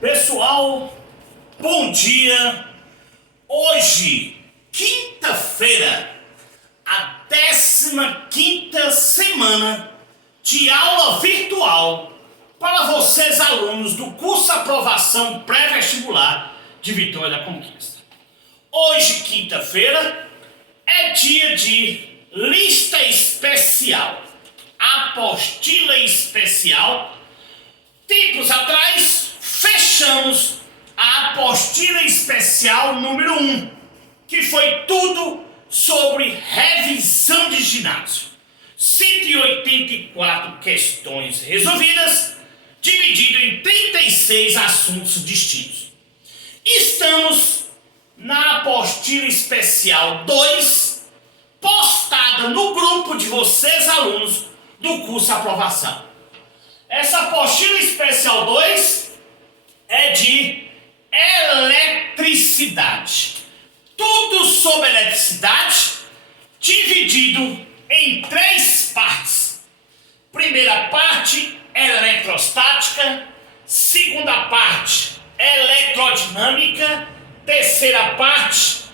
Pessoal, bom dia! Hoje, quinta-feira, a 15ª semana de aula virtual para vocês alunos do curso Aprovação Pré-Vestibular de Vitória da Conquista. Hoje, quinta-feira, é dia de lista especial, apostila especial. Tempos atrás, fechamos a apostila especial número 1, que foi tudo sobre revisão de ginásio. 184 questões resolvidas, dividido em 36 assuntos distintos. Estamos na apostila especial 2, postada no grupo de vocês alunos do curso Aprovação. Essa apostila especial 2 é de eletricidade. Tudo sobre eletricidade, dividido em 3 partes. Primeira parte, eletrostática. Segunda parte, eletrodinâmica. Terceira parte,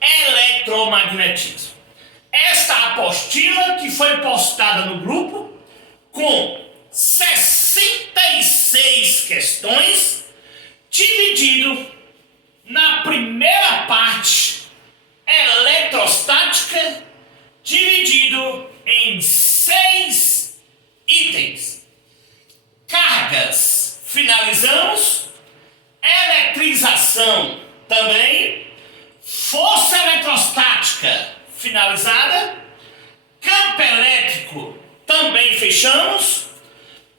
eletromagnetismo. Esta apostila, que foi postada no grupo, com 66 questões, dividido na primeira parte, eletrostática, dividido em 6 itens. Cargas, finalizamos. Eletrização, também. Força eletrostática, finalizada. Campo elétrico, também fechamos.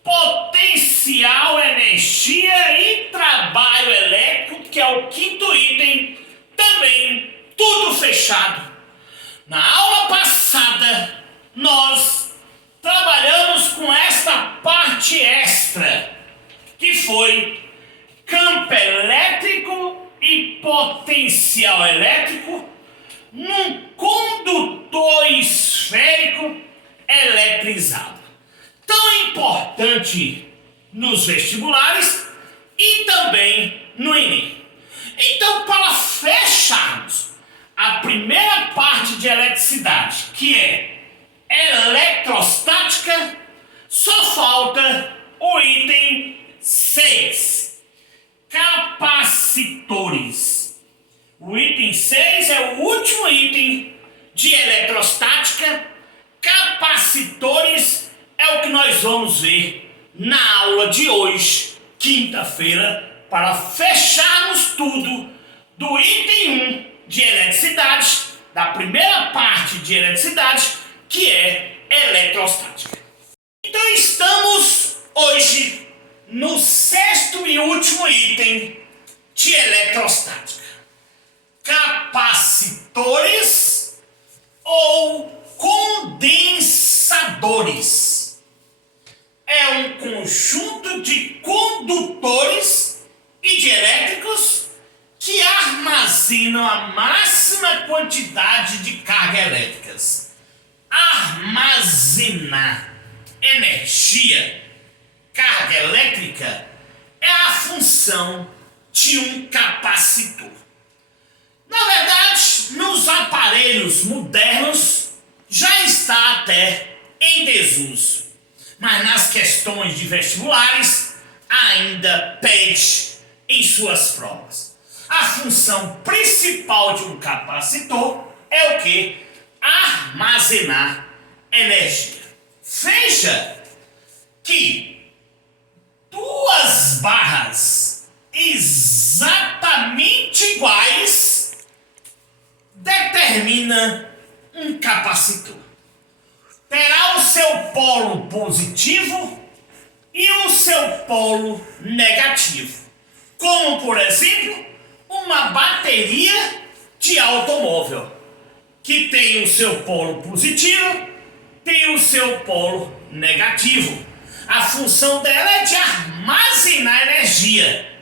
Potencial, energia e trabalho elétrico, que é o 5º item, também tudo fechado. Na aula passada, nós trabalhamos com esta parte extra, que foi campo elétrico e potencial elétrico num condutor esférico eletrizado. Tão importante nos vestibulares e também no Enem. Então, para fecharmos a primeira parte de eletricidade, que é eletrostática, só falta o item 6, capacitores. O item 6 é o último item de eletrostática. Capacitores é o que nós vamos ver na aula de hoje, quinta-feira, para fecharmos tudo do item 1 de eletricidade, da primeira parte de eletricidade, que é eletrostática. Então estamos hoje no 6º e último item de eletrostática. Capacitores ou condensadores. É um conjunto de condutores e de elétricos que armazenam a máxima quantidade de carga elétricas. Armazenar energia, carga elétrica, é a função de um capacitor. Na verdade, nos aparelhos modernos já está até em desuso, mas nas questões de vestibulares ainda pede em suas provas. A função principal de um capacitor é o que? Armazenar energia. Veja que 2 barras exatamente iguais determina um capacitor. Terá o seu polo positivo e o seu polo negativo, como por exemplo uma bateria de automóvel, que tem o seu polo positivo, tem o seu polo negativo. A função dela é de armazenar energia.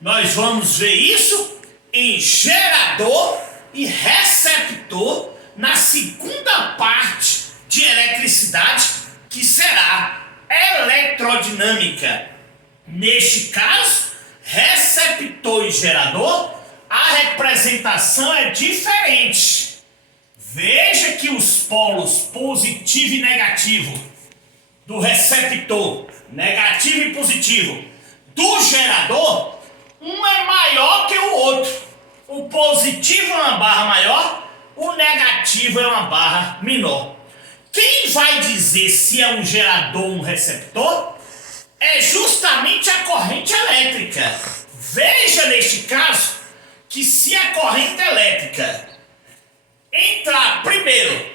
Nós vamos ver isso em gerador e receptor na segunda parte de eletricidade, que será eletrodinâmica. Neste caso, receptor receptor e gerador, a representação é diferente. Veja que os polos positivo e negativo do receptor, negativo e positivo, do gerador, um é maior que o outro. O positivo é uma barra maior, o negativo é uma barra menor. Quem vai dizer se é um gerador ou um receptor é justamente a corrente elétrica. Veja neste caso que se a corrente elétrica entrar primeiro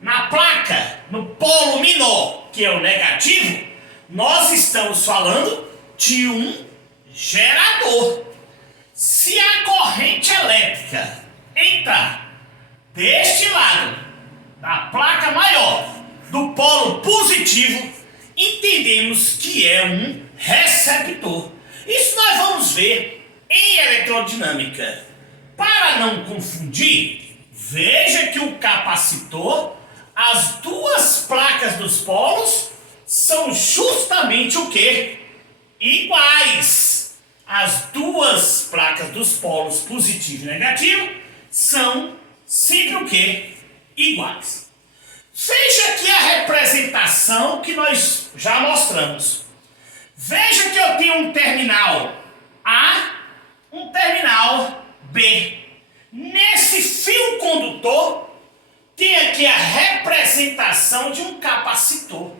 na placa, no polo menor, que é o negativo, nós estamos falando de um gerador. Se a corrente elétrica entrar deste lado, da placa maior, do polo positivo, entendemos que é um receptor. Isso nós vamos ver em eletrodinâmica. Para não confundir, veja que o capacitor, as duas placas dos polos são justamente o quê? Iguais. As duas placas dos polos positivo e negativo são sempre o quê? Iguais. Veja aqui a representação que nós já mostramos. Veja que eu tenho um terminal A, um terminal B. Nesse fio condutor, tem aqui a representação de um capacitor.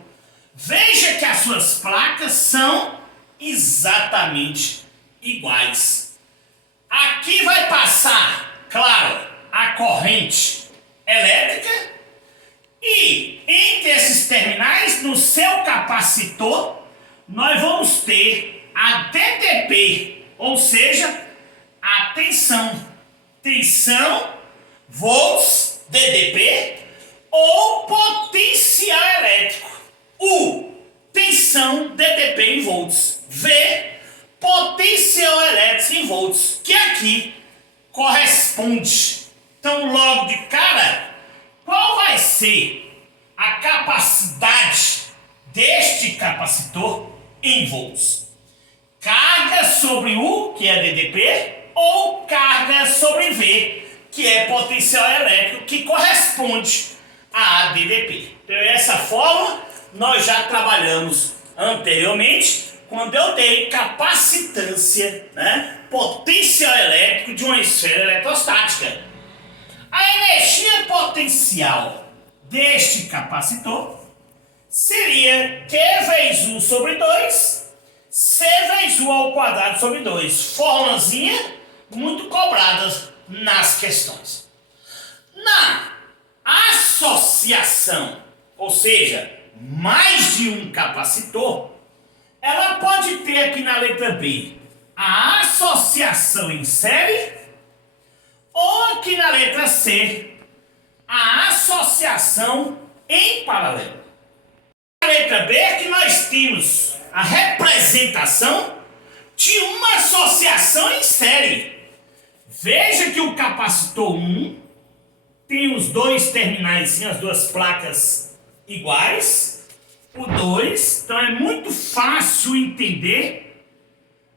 Veja que as suas placas são exatamente iguais. Aqui vai passar, claro, a corrente elétrica e entre esses terminais, no seu capacitor, nós vamos ter a DTP, ou seja, a tensão, volts, DDP, ou potencial elétrico. U, tensão, DDP em volts. V, potencial elétrico em volts, que aqui corresponde. Então, logo de cara, qual vai ser a capacidade deste capacitor em volts? Carga sobre U, que é DDP, ou carga sobre V, que é potencial elétrico, que corresponde a DDP. Então, essa fórmula nós já trabalhamos anteriormente, quando eu dei capacitância, potencial elétrico de uma esfera eletrostática. A energia potencial deste capacitor seria Q vezes U sobre 2, C vezes U ao quadrado sobre 2. Formulazinha muito cobrada nas questões. Na associação, ou seja, mais de um capacitor, ela pode ter aqui na letra B a associação em série, ou aqui na letra C a associação em paralelo. Na letra B é que nós temos a representação de uma associação em série. Veja que o capacitor 1 tem os dois terminais, as duas placas iguais. O 2, então é muito fácil entender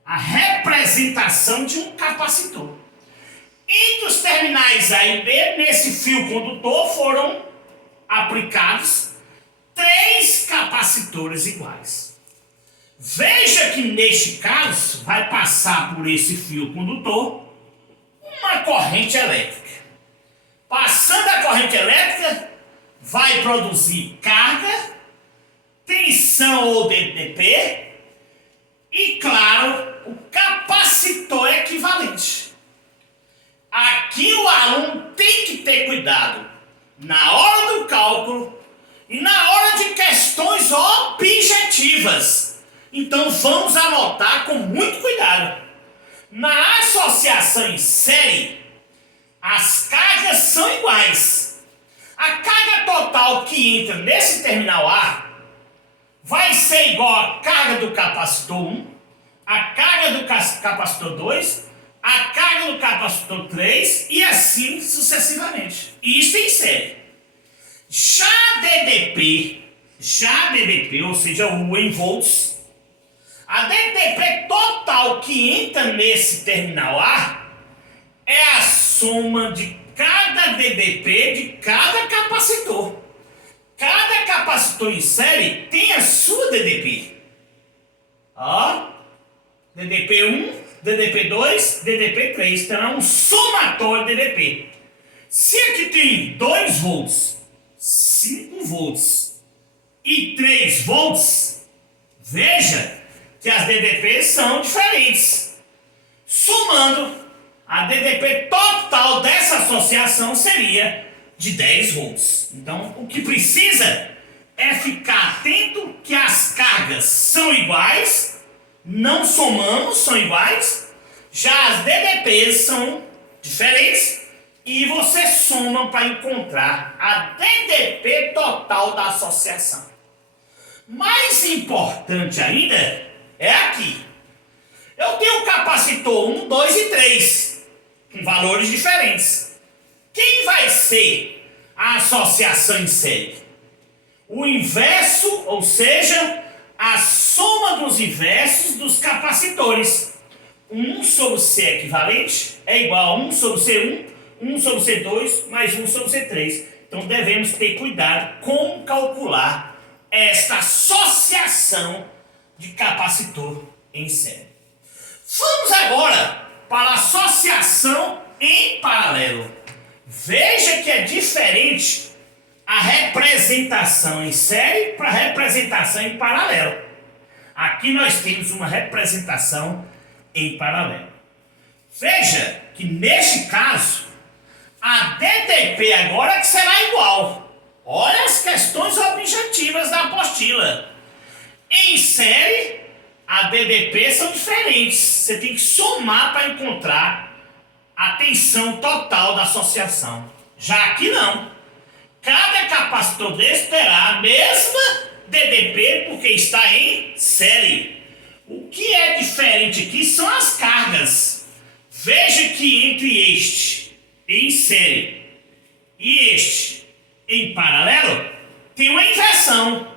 a representação de um capacitor. Entre os terminais A e B, nesse fio condutor, foram aplicados 3 capacitores iguais. Veja que neste caso vai passar por esse fio condutor uma corrente elétrica. Passando a corrente elétrica, vai produzir carga, tensão ou DTP e, claro, o capacitor equivalente. Aqui o aluno tem que ter cuidado na hora do cálculo e na hora de questões objetivas. Então vamos anotar com muito cuidado. Na associação em série, as cargas são iguais. A carga total que entra nesse terminal A vai ser igual à carga do capacitor 1, a carga do capacitor 2, a carga do capacitor 3 e assim sucessivamente. Isso em série. Já DDP, ou seja, o em volts, A DDP total que entra nesse terminal A é a soma de cada DDP de cada capacitor. Cada capacitor em série tem a sua DDP. Ó, DDP 1, DDP 2, DDP 3. Então é um somatório de DDP. Se aqui tem 2 volts, 5 volts e 3 volts, veja que as DDPs são diferentes. Somando, a DDP total dessa associação seria de 10 volts. Então, o que precisa é ficar atento que as cargas são iguais, não somamos, são iguais, já as DDPs são diferentes e você soma para encontrar a DDP total da associação. Mais importante ainda é aqui. Eu tenho o capacitor 1, 2 e 3, com valores diferentes. Quem vai ser a associação em série? O inverso, ou seja, a soma dos inversos dos capacitores. 1 sobre C equivalente é igual a 1 sobre C1, 1 sobre C2, mais 1 sobre C3. Então devemos ter cuidado com calcular esta associação de capacitor em série. Vamos agora para a associação em paralelo. Veja que é diferente a representação em série para a representação em paralelo. Aqui nós temos uma representação em paralelo. Veja que neste caso, a DDP agora que será igual. Olha as questões objetivas da apostila. Em série, a DDP são diferentes. Você tem que somar para encontrar a tensão total da associação. Já aqui não. Cada capacitor desse terá a mesma DDP porque está em série. O que é diferente aqui são as cargas. Veja que entre este em série e este em paralelo tem uma inversão.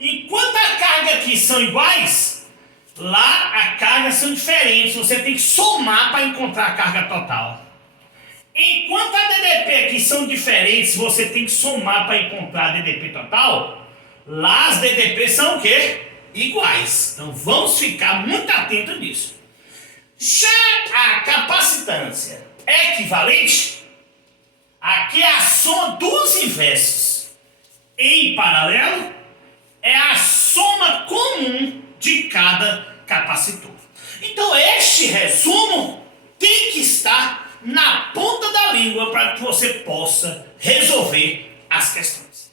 Enquanto a carga aqui são iguais, lá as cargas são diferentes. Você tem que somar para encontrar a carga total. Enquanto a DDP aqui são diferentes, você tem que somar para encontrar a DDP total. Lá as DDP são o quê? Iguais. Então vamos ficar muito atentos nisso. Já a capacitância equivalente, aqui é a soma dos inversos. Em paralelo, é a soma comum de cada capacitor. Então este resumo tem que estar na ponta da língua para que você possa resolver as questões.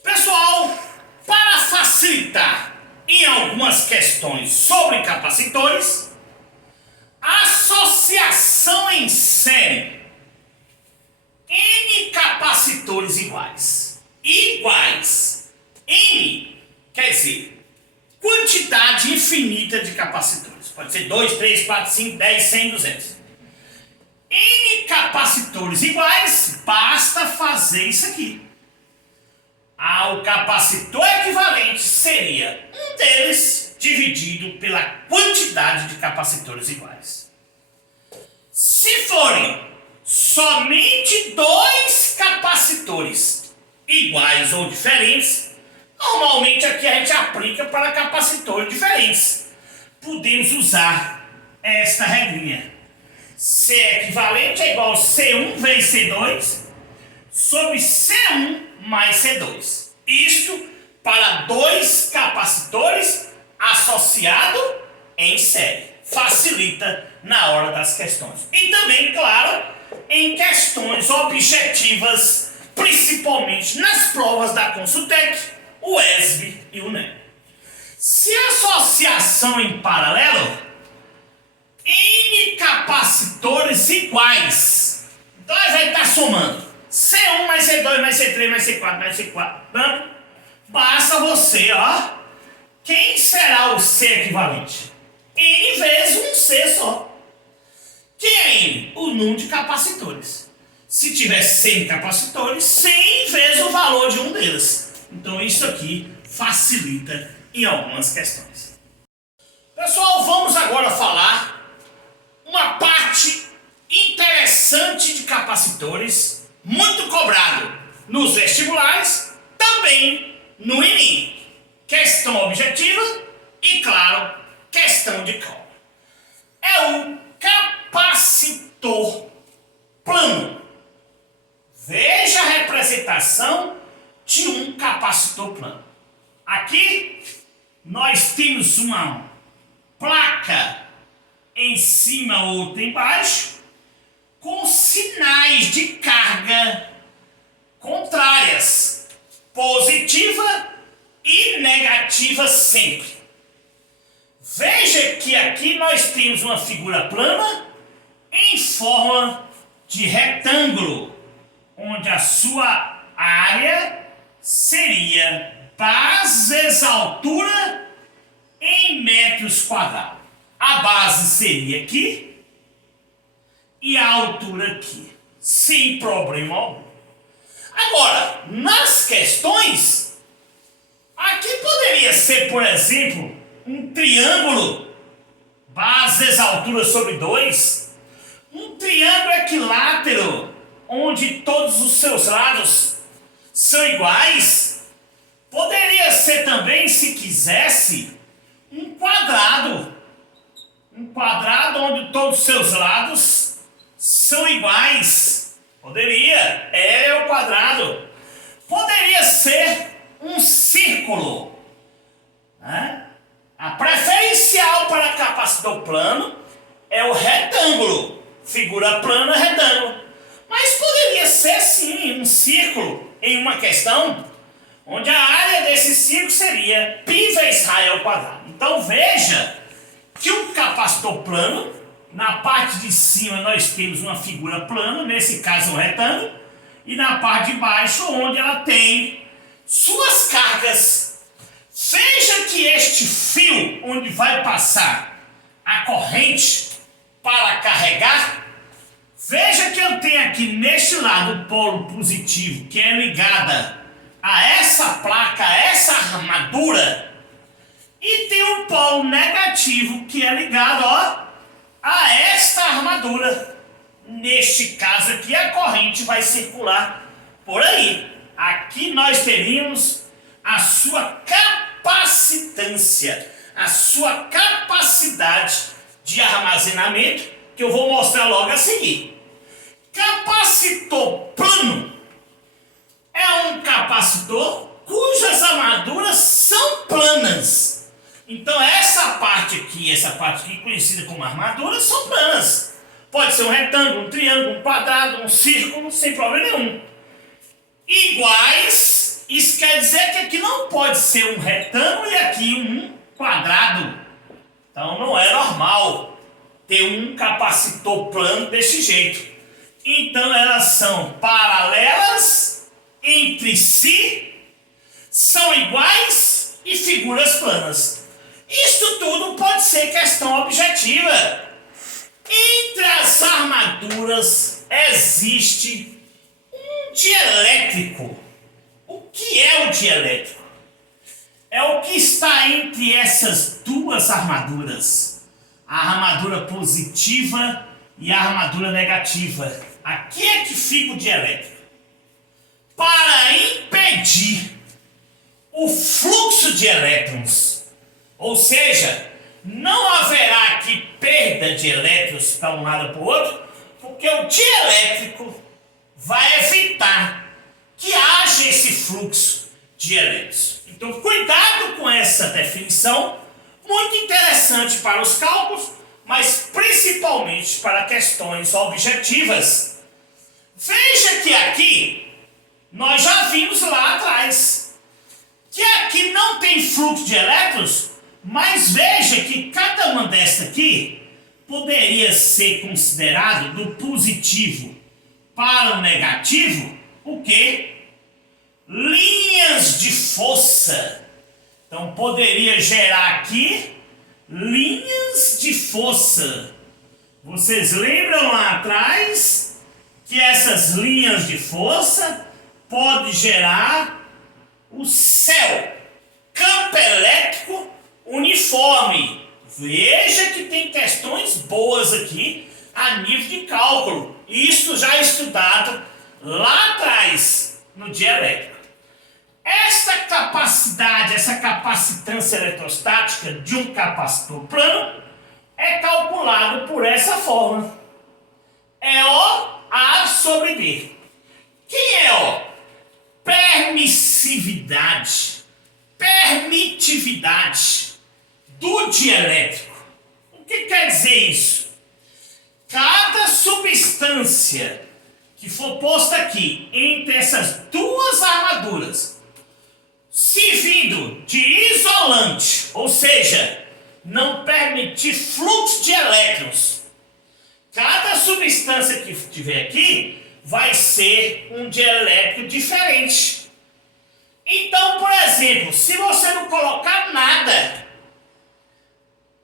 Pessoal, para facilitar em algumas questões sobre capacitores, associação em série. N capacitores iguais. Iguais. N quer dizer quantidade infinita de capacitores. Pode ser 2, 3, 4, 5, 10, 100, 200. N capacitores iguais, basta fazer isso aqui. O capacitor equivalente seria um deles dividido pela quantidade de capacitores iguais. Se forem somente 2 capacitores iguais ou diferentes, normalmente aqui a gente aplica para capacitores diferentes. Podemos usar esta regrinha. C equivalente é igual a C1 vezes C2 sobre C1 mais C2. Isto para 2 capacitores associados em série. Facilita na hora das questões. E também, claro, em questões objetivas, principalmente nas provas da Consultec, o ESB e o NEM. Se a associação em paralelo, N capacitores iguais. Então a gente está somando C1 mais C2 mais C3 mais C4 mais C4. Não? Basta você, ó. Quem será o C equivalente? N vezes um C só. Quem é N? O número de capacitores. Se tiver 100 capacitores, 100 vezes o valor de um deles. Então isso aqui facilita em algumas questões. Pessoal, vamos agora falar uma parte interessante de capacitores, muito cobrado nos vestibulares, também no Enem. Questão objetiva e, claro, questão de cálculo. É o capacitor plano. Veja a representação de um capacitor plano. Aqui nós temos uma placa em cima, outra embaixo, com sinais de carga contrárias, positiva e negativa sempre. Veja que aqui nós temos uma figura plana em forma de retângulo, onde a sua área seria base vezes a altura em metros quadrados. A base seria aqui e a altura aqui, sem problema algum. Agora, nas questões, aqui poderia ser, por exemplo, um triângulo, base vezes a altura sobre 2, um triângulo equilátero, onde todos os seus lados são iguais. Poderia ser também, se quisesse, um quadrado onde todos os seus lados são iguais. Poderia, é o quadrado. Poderia ser um círculo, né? A preferencial para capacitor plano é o retângulo. Figura plana, retângulo. Mas poderia ser sim um círculo em uma questão, onde a área desse círculo seria π vezes raio ao quadrado. Então veja que o capacitor plano, na parte de cima nós temos uma figura plana, nesse caso um retângulo, e na parte de baixo onde ela tem suas cargas. Veja que este fio onde vai passar a corrente para carregar, veja que eu tenho aqui neste lado o polo positivo, que é ligada a essa placa, a essa armadura, e tem um polo negativo que é ligado, ó, a esta armadura. Neste caso aqui, a corrente vai circular por aí. Aqui nós teríamos a sua capacitância, a sua capacidade de armazenamento, que eu vou mostrar logo a seguir. Capacitor plano é um capacitor cujas armaduras são planas. Então essa parte aqui, conhecida como armadura, são planas. Pode ser um retângulo, um triângulo, um quadrado, um círculo, sem problema nenhum. Iguais, isso quer dizer que aqui não pode ser um retângulo e aqui um quadrado. Então não é normal ter um capacitor plano desse jeito. Então elas são paralelas entre si, são iguais e figuras planas. Isto tudo pode ser questão objetiva. Entre as armaduras existe um dielétrico. O que é o dielétrico? É o que está entre essas duas armaduras. A armadura positiva e a armadura negativa. Aqui é que fica o dielétrico. Para impedir o fluxo de elétrons, ou seja, não haverá aqui perda de elétrons para um lado para o outro, porque o dielétrico vai evitar que haja esse fluxo de elétrons. Então, cuidado com essa definição, muito interessante para os cálculos, mas principalmente para questões objetivas. Veja que aqui, nós já vimos lá atrás, que aqui não tem fluxo de elétrons, mas veja que cada uma desta aqui poderia ser considerado do positivo para o negativo, o quê? Linhas de força. Então poderia gerar aqui linhas de força. Vocês lembram lá atrás que essas linhas de força podem gerar o céu, campo elétrico uniforme, Veja que tem questões boas aqui a nível de cálculo. Isso já estudado lá atrás, no dielétrico. Esta capacidade, essa capacitância eletrostática de um capacitor plano é calculado por essa fórmula. É O A sobre D. Quem é O? Permitividade do dielétrico. O que quer dizer isso? Cada substância que for posta aqui entre essas duas armaduras, se vindo de isolante, ou seja, não permitir fluxo de elétrons, cada substância que tiver aqui vai ser um dielétrico diferente. Então, por exemplo, se você não colocar nada,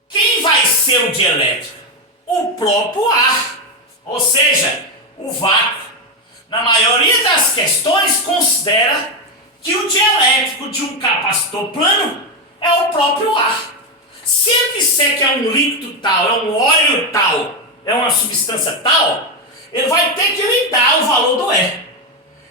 quem vai ser o dielétrico? O próprio ar, ou seja, o vácuo. Na maioria das questões, considera que o dielétrico de um capacitor plano é o próprio ar. Se ele disser que é um líquido tal, é um óleo tal, é uma substância tal, ele vai ter que lhe dar o valor do E.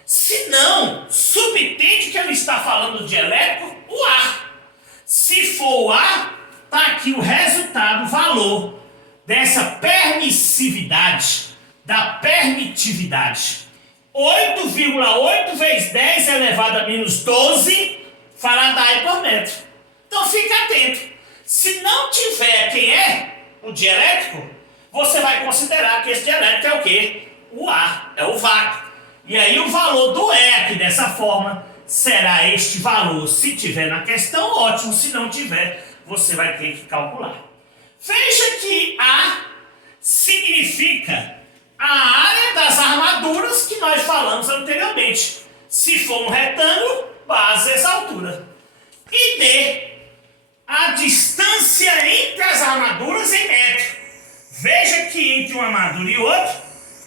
Se não, subentende que ele está falando do dielétrico, o ar. Se for o ar, está aqui o resultado, o valor dessa permissividade, da permitividade. 8,8 vezes 10 elevado a menos 12 Faraday por metro. Então fica atento. Se não tiver quem é o dielétrico, você vai considerar que esse dielétrico é o quê? O ar, é o vácuo. E aí o valor do E aqui dessa forma será este valor. Se tiver na questão, ótimo. Se não tiver, você vai ter que calcular. Veja que A significa a área das armaduras que nós falamos anteriormente. Se for um retângulo, base vezes a altura. E D, a distância entre as armaduras em metro. Veja que entre uma armadura e outra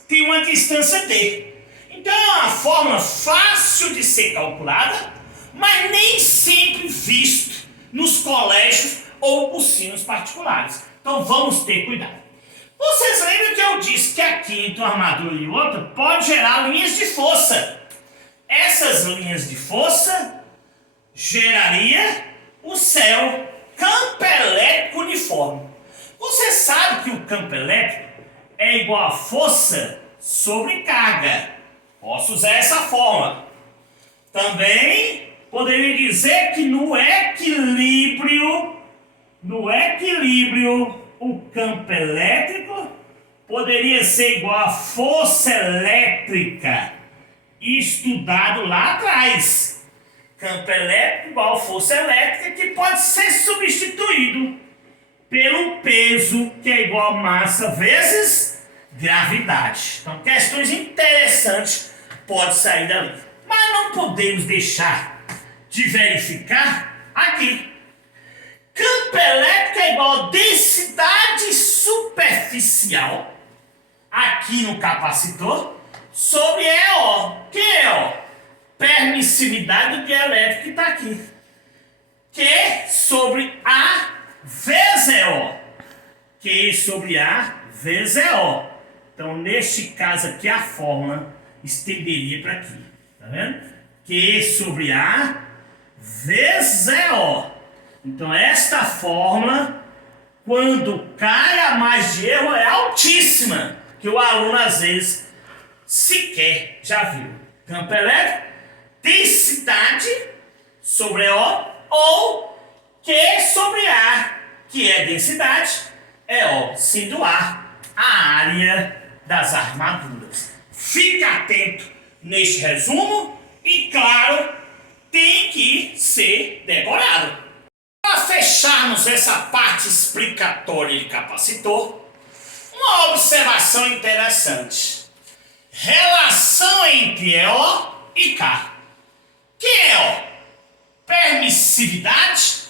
tem uma distância D. Então é uma fórmula fácil de ser calculada, mas nem sempre visto nos colégios ou cursinhos particulares. Então vamos ter cuidado. Vocês lembram que eu disse que aqui entre uma armadura e outra pode gerar linhas de força. Essas linhas de força geraria o seu campo elétrico uniforme. Você sabe que o campo elétrico é igual a força sobre carga. Posso usar essa forma. Também poderia dizer que no equilíbrio, o campo elétrico poderia ser igual a força elétrica, estudado lá atrás. Campo elétrico igual a força elétrica, que pode ser substituído pelo peso, que é igual a massa vezes gravidade. Então, questões interessantes podem sair dali. Mas não podemos deixar de verificar aqui. Campo elétrico é igual a densidade superficial, aqui no capacitor, sobre EO. Que é EO? Permissividade do dielétrico que está aqui. Q sobre A vezes EO. Q sobre A vezes EO. Então, neste caso aqui, a fórmula estenderia para aqui. Tá vendo? Q sobre A vezes EO. Então, esta fórmula, quando cai a margem de erro, é altíssima, que o aluno, às vezes, sequer já viu. Campo elétrico, densidade sobre O, ou Q sobre A, que é densidade, é O, sendo A a área das armaduras. Fique atento neste resumo e, claro, tem que ser decorado. Para fecharmos essa parte explicatória de capacitor, uma observação interessante. Relação entre EO e K. Que é EO? Permissividade,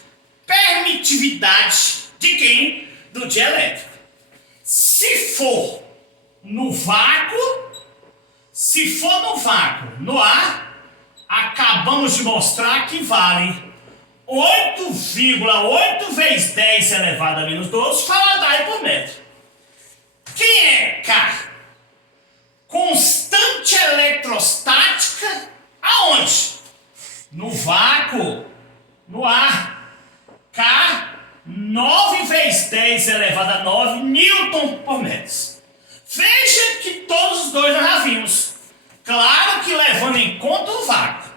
permitividade de quem? Do dielétrico. Se for no vácuo, no ar, acabamos de mostrar que vale 8,8 vezes 10 elevado a menos 12 faraday por metro. Quem é K? Constante eletrostática aonde? No vácuo, no ar. K, 9 vezes 10 elevado a 9 newton por metro. Veja que todos os dois nós já vimos. Claro que levando em conta o vácuo.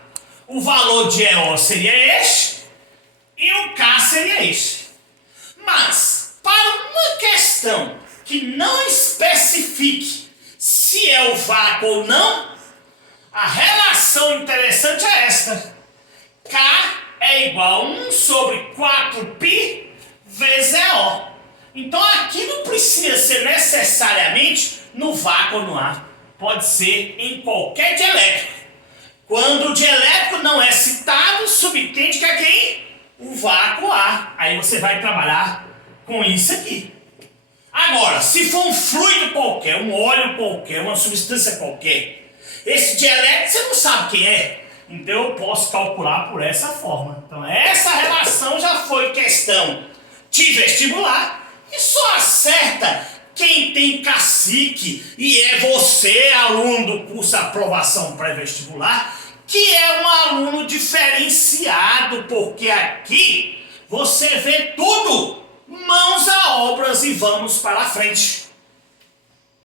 O valor de EO seria este e o K seria este. Mas, para uma questão que não especifique se é o vácuo ou não, a relação interessante é esta. K é igual a 1 sobre 4π vezes EO. Então aqui não precisa ser necessariamente no vácuo ou no ar. Pode ser em qualquer dielétrico. Quando o dielétrico não é citado, subentende que é quem? O vácuo ar. Aí você vai trabalhar com isso aqui. Agora, se for um fluido qualquer, um óleo qualquer, uma substância qualquer, esse dielétrico você não sabe quem é. Então eu posso calcular por essa forma. Então essa relação já foi questão de vestibular e só acerta quem tem cacique, e é você, aluno do curso Aprovação Pré-Vestibular, que é um aluno diferenciado, porque aqui você vê tudo, mãos à obras e vamos para a frente.